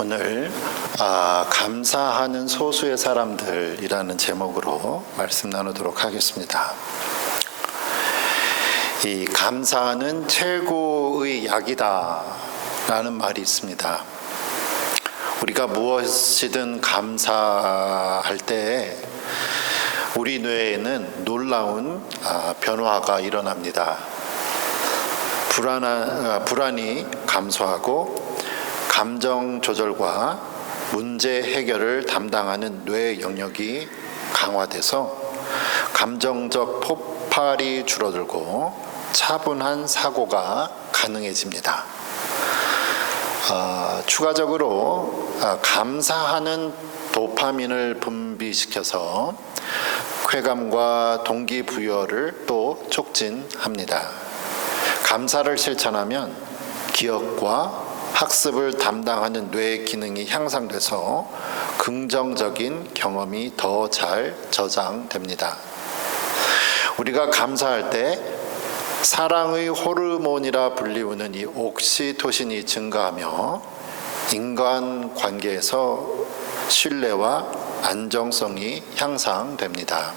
오늘 감사하는 소수의 사람들이라는 제목으로 말씀 나누도록 하겠습니다. 이 감사는 최고의 약이다 라는 말이 있습니다. 우리가 무엇이든 감사할 때 우리 뇌에는 놀라운 변화가 일어납니다. 불안이 감소하고 감정 조절과 문제 해결을 담당하는 뇌 영역이 강화돼서 감정적 폭발이 줄어들고 차분한 사고가 가능해집니다. 추가적으로 감사하는 도파민을 분비시켜서 쾌감과 동기부여를 또 촉진합니다. 감사를 실천하면 기억과 학습을 담당하는 뇌 기능이 향상돼서 긍정적인 경험이 더 잘 저장됩니다. 우리가 감사할 때 사랑의 호르몬이라 불리우는 이 옥시토신이 증가하며 인간관계에서 신뢰와 안정성이 향상됩니다.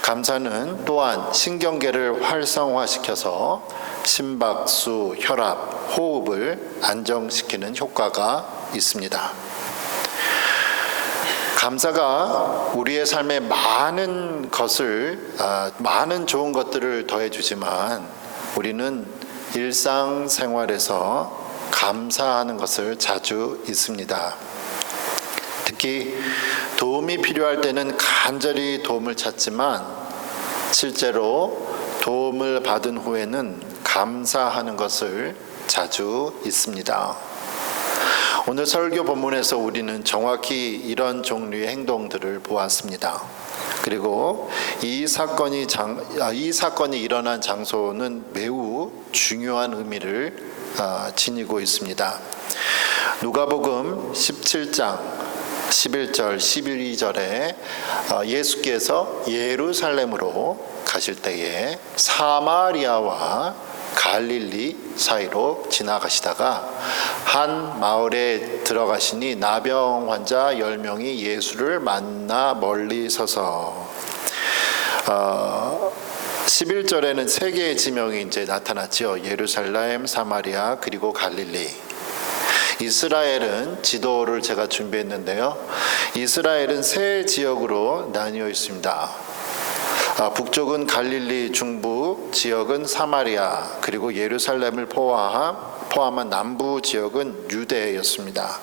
감사는 또한 신경계를 활성화시켜서 심박수, 혈압, 호흡을 안정시키는 효과가 있습니다. 감사가 우리의 삶에 많은 좋은 것들을 더해주지만 우리는 일상생활에서 감사하는 것을 자주 잊습니다. 특히 도움이 필요할 때는 간절히 도움을 찾지만 실제로 도움을 받은 후에는 감사하는 것을 자주 잊습니다. 오늘 설교 본문에서 우리는 정확히 이런 종류의 행동들을 보았습니다. 그리고 이 사건이 일어난 장소는 매우 중요한 의미를 지니고 있습니다. 누가복음 17장 11절 12절에 예수께서 예루살렘으로 가실 때에 사마리아와 갈릴리 사이로 지나가시다가 한 마을에 들어가시니 나병 환자 10명이 예수를 만나 멀리 서서 11절에는 세 개의 지명이 이제 나타났죠. 예루살렘, 사마리아, 그리고 갈릴리. 이스라엘은 지도를 제가 준비했는데요. 이스라엘은 세 지역으로 나뉘어 있습니다. 북쪽은 갈릴리, 중부 지역은 사마리아, 그리고 예루살렘을 포함한 남부 지역은 유대였습니다.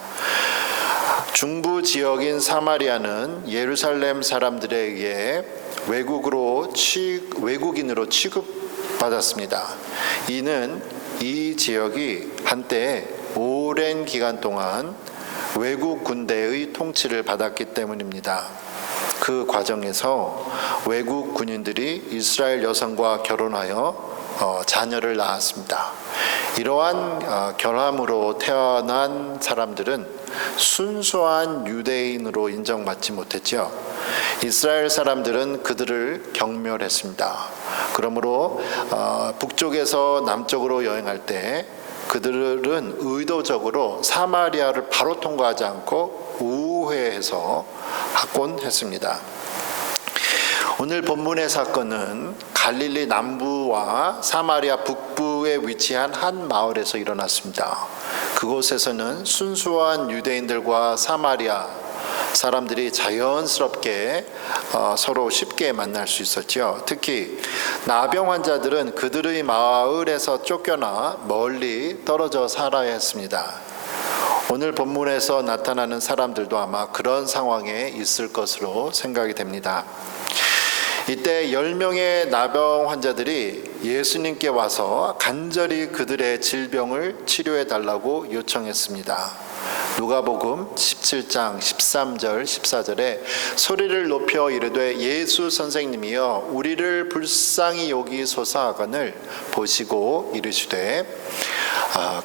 중부 지역인 사마리아는 예루살렘 사람들에 의해 외국인으로 취급받았습니다. 이는 이 지역이 한때 오랜 기간 동안 외국 군대의 통치를 받았기 때문입니다. 그 과정에서 외국 군인들이 이스라엘 여성과 결혼하여 자녀를 낳았습니다. 이러한 결함으로 태어난 사람들은 순수한 유대인으로 인정받지 못했죠. 이스라엘 사람들은 그들을 경멸했습니다. 그러므로 북쪽에서 남쪽으로 여행할 때 그들은 의도적으로 사마리아를 바로 통과하지 않고 우회해서 하곤 했습니다. 오늘 본문의 사건은 갈릴리 남부와 사마리아 북부에 위치한 한 마을에서 일어났습니다. 그곳에서는 순수한 유대인들과 사마리아 사람들이 자연스럽게 서로 쉽게 만날 수 있었죠. 특히 나병 환자들은 그들의 마을에서 쫓겨나 멀리 떨어져 살아야 했습니다. 오늘 본문에서 나타나는 사람들도 아마 그런 상황에 있을 것으로 생각이 됩니다. 이때 10명의 나병 환자들이 예수님께 와서 간절히 그들의 질병을 치료해 달라고 요청했습니다. 누가복음 17장 13절 14절에 소리를 높여 이르되 예수 선생님이여 우리를 불쌍히 여기소서 하거늘 보시고 이르시되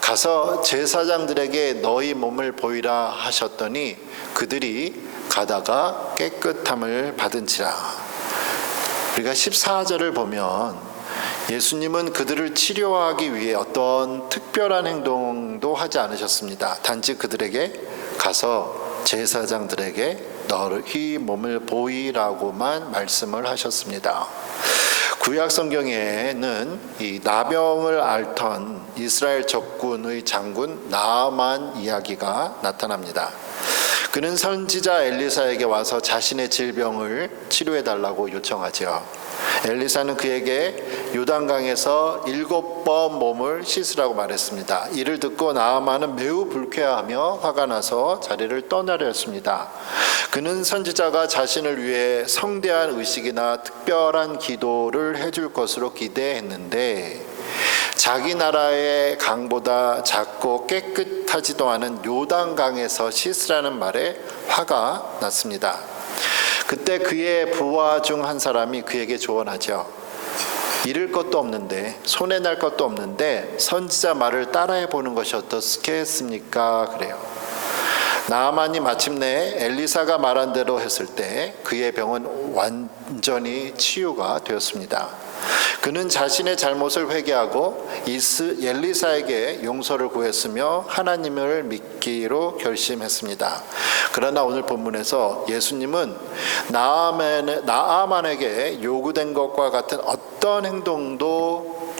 가서 제사장들에게 너희 몸을 보이라 하셨더니 그들이 가다가 깨끗함을 받은지라. 우리가 14절을 보면 예수님은 그들을 치료하기 위해 어떤 특별한 행동도 하지 않으셨습니다. 단지 그들에게 가서 제사장들에게 너희 몸을 보이라고만 말씀을 하셨습니다. 구약 성경에는 이 나병을 앓던 이스라엘 적군의 장군 나아만 이야기가 나타납니다. 그는 선지자 엘리사에게 와서 자신의 질병을 치료해 달라고 요청하죠. 엘리사는 그에게 요단강에서 7번 몸을 씻으라고 말했습니다. 이를 듣고 나아만은 매우 불쾌하며 화가 나서 자리를 떠나려 했습니다. 그는 선지자가 자신을 위해 성대한 의식이나 특별한 기도를 해줄 것으로 기대했는데 자기 나라의 강보다 작고 깨끗하지도 않은 요단강에서 씻으라는 말에 화가 났습니다. 그때 그의 부하 중 한 사람이 그에게 조언하죠. 잃을 것도 없는데, 손해날 것도 없는데 선지자 말을 따라해 보는 것이 어떻겠습니까? 그래요. 나아만이 마침내 엘리사가 말한 대로 했을 때 그의 병은 완전히 치유가 되었습니다. 그는 자신의 잘못을 회개하고 엘리사에게 용서를 구했으며 하나님을 믿기로 결심했습니다. 그러나 오늘 본문에서 예수님은 나아만에게 요구된 것과 같은 어떤 행동도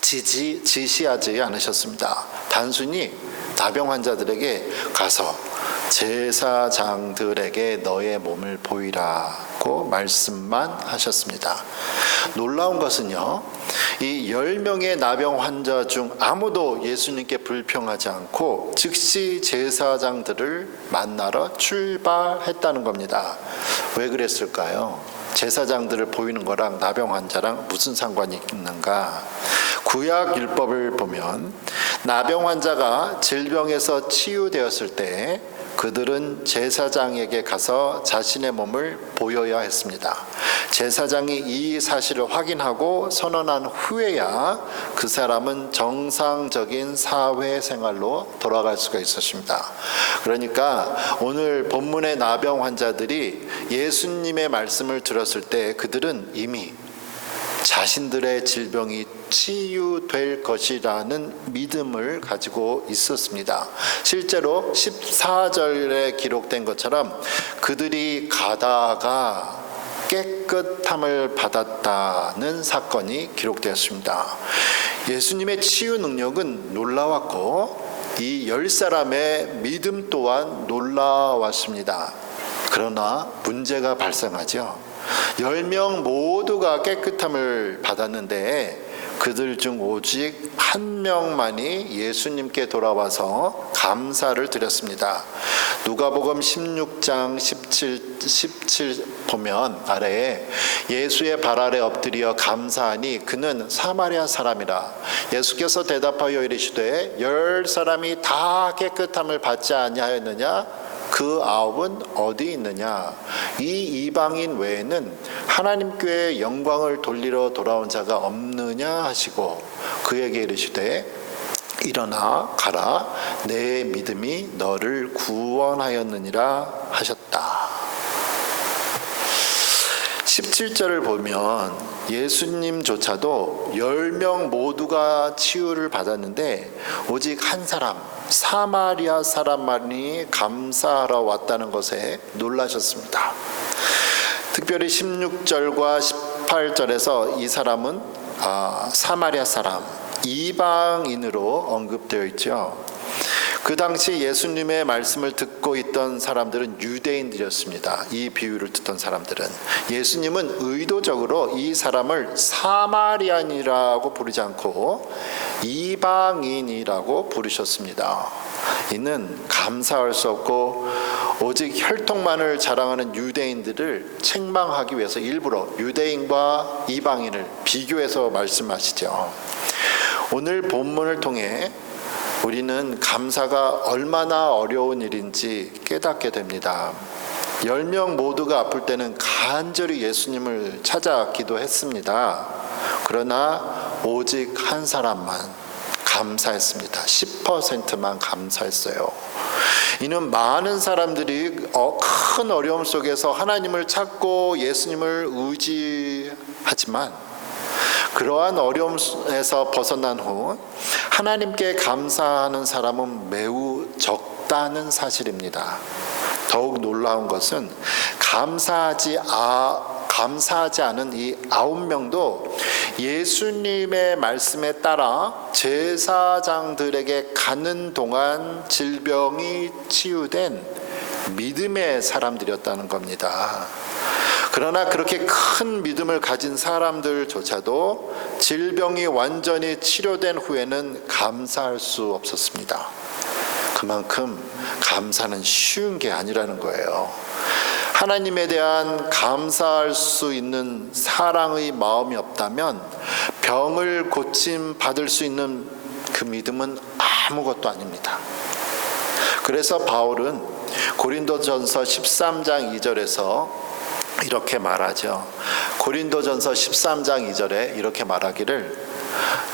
지시하지 않으셨습니다. 단순히 나병 환자들에게 가서 제사장들에게 너의 몸을 보이라고 말씀만 하셨습니다. 놀라운 것은요, 이 10명의 나병 환자 중 아무도 예수님께 불평하지 않고 즉시 제사장들을 만나러 출발했다는 겁니다. 왜 그랬을까요? 제사장들을 보이는 거랑 나병 환자랑 무슨 상관이 있는가? 구약 율법을 보면 나병 환자가 질병에서 치유되었을 때 그들은 제사장에게 가서 자신의 몸을 보여야 했습니다. 제사장이 이 사실을 확인하고 선언한 후에야 그 사람은 정상적인 사회생활로 돌아갈 수가 있었습니다. 그러니까 오늘 본문의 나병 환자들이 예수님의 말씀을 들었을 때 그들은 이미 자신들의 질병이 치유될 것이라는 믿음을 가지고 있었습니다. 실제로 14절에 기록된 것처럼 그들이 가다가 깨끗함을 받았다는 사건이 기록되었습니다. 예수님의 치유 능력은 놀라웠고 이 10사람의 믿음 또한 놀라웠습니다. 그러나 문제가 발생하죠. 10명 모두가 깨끗함을 받았는데 그들 중 오직 한 명만이 예수님께 돌아와서 감사를 드렸습니다. 누가복음 16장 17 보면 아래에 예수의 발 아래 엎드려 감사하니 그는 사마리아 사람이라. 예수께서 대답하여 이르시되 10사람이 다 깨끗함을 받지 아니하였느냐? 그 9은 어디 있느냐? 이 이방인 외에는 하나님께 영광을 돌리러 돌아온 자가 없느냐 하시고 그에게 이르시되 일어나 가라 내 믿음이 너를 구원하였느니라 하셨다. 17절을 보면 예수님조차도 10명 모두가 치유를 받았는데 오직 한 사람 사마리아 사람만이 감사하러 왔다는 것에 놀라셨습니다. 특별히 16절과 18절에서 이 사람은 사마리아 사람, 이방인으로 언급되어 있죠. 그 당시 예수님의 말씀을 듣고 있던 사람들은 유대인들이었습니다. 이 비유를 듣던 사람들은. 예수님은 의도적으로 이 사람을 사마리안이라고 부르지 않고 이방인이라고 부르셨습니다. 이는 감사할 수 없고 오직 혈통만을 자랑하는 유대인들을 책망하기 위해서 일부러 유대인과 이방인을 비교해서 말씀하시죠. 오늘 본문을 통해 우리는 감사가 얼마나 어려운 일인지 깨닫게 됩니다. 10명 모두가 아플 때는 간절히 예수님을 찾아 기도했습니다. 그러나 오직 한 사람만 감사했습니다. 10%만 감사했어요. 이는 많은 사람들이 큰 어려움 속에서 하나님을 찾고 예수님을 의지하지만 그러한 어려움에서 벗어난 후 하나님께 감사하는 사람은 매우 적다는 사실입니다. 더욱 놀라운 것은 감사하지 않은 이 9명도 예수님의 말씀에 따라 제사장들에게 가는 동안 질병이 치유된 믿음의 사람들이었다는 겁니다. 그러나 그렇게 큰 믿음을 가진 사람들조차도 질병이 완전히 치료된 후에는 감사할 수 없었습니다. 그만큼 감사는 쉬운 게 아니라는 거예요. 하나님에 대한 감사할 수 있는 사랑의 마음이 없다면 병을 고침 받을 수 있는 그 믿음은 아무것도 아닙니다. 그래서 바울은 고린도전서 13장 2절에서 이렇게 말하죠. 고린도전서 13장 2절에 이렇게 말하기를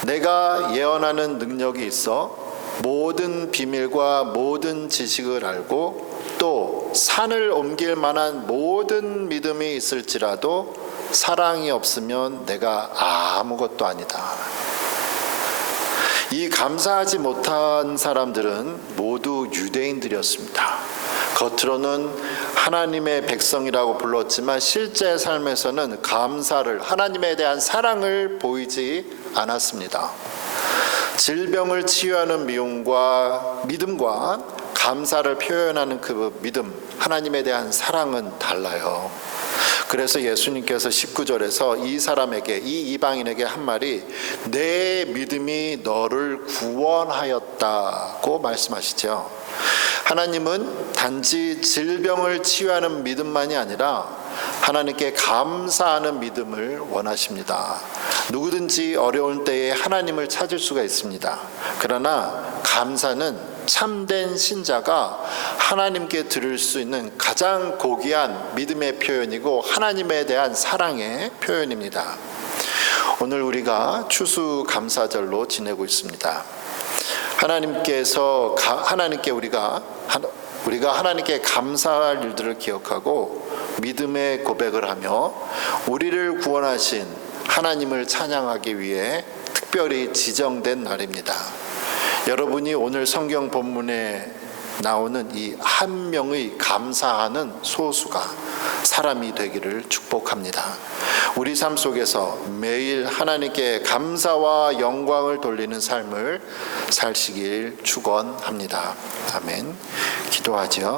내가 예언하는 능력이 있어 모든 비밀과 모든 지식을 알고 또 산을 옮길 만한 모든 믿음이 있을지라도 사랑이 없으면 내가 아무것도 아니다. 이 감사하지 못한 사람들은 모두 유대인들이었습니다. 겉으로는 하나님의 백성이라고 불렀지만 실제 삶에서는 감사를, 하나님에 대한 사랑을 보이지 않았습니다. 질병을 치유하는 믿음과 감사를 표현하는 그 믿음, 하나님에 대한 사랑은 달라요. 그래서 예수님께서 19절에서 이 사람에게, 이 이방인에게 한 말이 내 믿음이 너를 구원하였다고 말씀하시죠. 하나님은 단지 질병을 치유하는 믿음만이 아니라 하나님께 감사하는 믿음을 원하십니다. 누구든지 어려울 때에 하나님을 찾을 수가 있습니다. 그러나 감사는 참된 신자가 하나님께 드릴 수 있는 가장 고귀한 믿음의 표현이고 하나님에 대한 사랑의 표현입니다. 오늘 우리가 추수감사절로 지내고 있습니다. 우리가 하나님께 감사할 일들을 기억하고 믿음의 고백을 하며 우리를 구원하신 하나님을 찬양하기 위해 특별히 지정된 날입니다. 여러분이 오늘 성경 본문에 나오는 이 한 명의 감사하는 소수가 사람이 되기를 축복합니다. 우리 삶 속에서 매일 하나님께 감사와 영광을 돌리는 삶을 사시길 축원합니다. 아멘. 기도하죠.